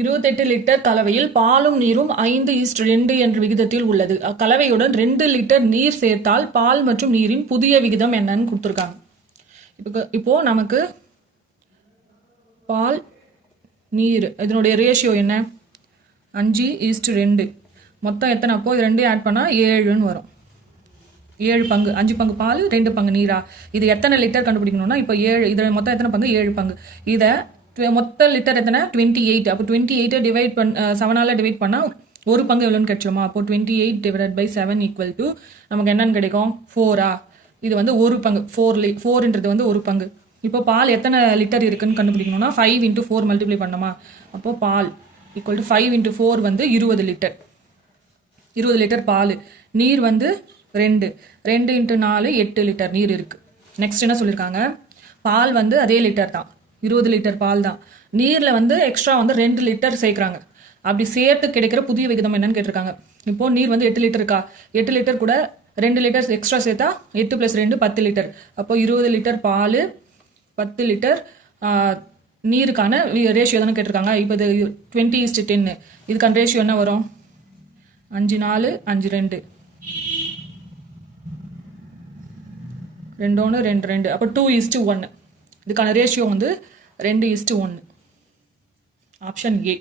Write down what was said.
இருபத்தெட்டு லிட்டர் கலவையில் பாலும் நீரும் ஐந்து ஈஸ்ட் ரெண்டு என்ற விகிதத்தில் உள்ளது. அக்கலவையுடன் ரெண்டு லிட்டர் நீர் சேர்த்தால் பால் மற்றும் நீரின் புதிய விகிதம் என்னன்னு கொடுத்துருக்காங்க. இப்போ இப்போ நமக்கு பால் நீர் இதனுடைய ரேஷியோ என்ன? அஞ்சு ஈஸ்ட் ரெண்டு. மொத்தம் எத்தனை? அப்போ இது ரெண்டையும் ஆட் பண்ணால் ஏழுன்னு வரும். ஏழு பங்கு அஞ்சு பங்கு பால் ரெண்டு பங்கு நீரா? இது எத்தனை லிட்டர் கண்டுபிடிக்கணும்னா இப்போ ஏழு இதில் மொத்தம் எத்தனை பங்கு? ஏழு பங்கு. இதை மொத்த லிட்டர் எத்தனை? டுவெண்ட்டி எயிட் அப்போ டுவெண்ட்டி எயிட்டை டிவைட் பண் செவனால் டிவைட் பண்ணால் ஒரு பங்கு எவ்வளோன்னு கிடைச்சோமா அப்போ twenty eight divide by seven equal to நமக்கு என்னென்னு கிடைக்கும்? ஃபோரா இது வந்து ஒரு பங்கு. ஃபோர் லி ஃபோர்ன்றது வந்து ஒரு பங்கு. இப்போ பால் எத்தனை லிட்டர் இருக்குன்னு கண்டுபிடிக்கணும்னா ஃபைவ் இன்ட்டு ஃபோர் மல்டிப்ளை பண்ணோமா அப்போது பால் equal to five into four வந்து இருபது லிட்டர் இருபது லிட்டர் பால். நீர் வந்து ரெண்டு. ரெண்டு இன்ட்டு நாலு எட்டு லிட்டர் நீர் இருக்குது நெக்ஸ்ட் என்ன சொல்லியிருக்காங்க பால் வந்து அதே லிட்டர் தான். இருபது லிட்டர் பால் தான். நீரில் வந்து எக்ஸ்ட்ரா வந்து ரெண்டு லிட்டர் சேர்க்குறாங்க. அப்படி சேர்த்து கிடைக்கிற புதிய விகிதம் என்னன்னு கேட்டிருக்காங்க. இப்போ நீர் வந்து எட்டு லிட்டர் இருக்கா? எட்டு லிட்டர் கூட ரெண்டு லிட்டர் எக்ஸ்ட்ரா சேர்த்தா எட்டு ப்ளஸ் ரெண்டு பத்து லிட்டர் அப்போ இருபது லிட்டர் பால் பத்து லிட்டர் நீருக்கான ரேஷியோ தானே கேட்டிருக்காங்க. இப்போ இது டுவெண்ட்டி இஸ்ட் டென்னு இதுக்கான ரேஷியோ என்ன வரும்? அஞ்சு நாலு அஞ்சு ரெண்டு. ரெண்டு ஒன்று ரெண்டு ரெண்டு. அப்போ டூ இஸ்ட்டு ஒன்று இதுக்கான ரேஷியோ வந்து ரெண்டு இஸ்டு ஒன்று ஆப்ஷன் ஏ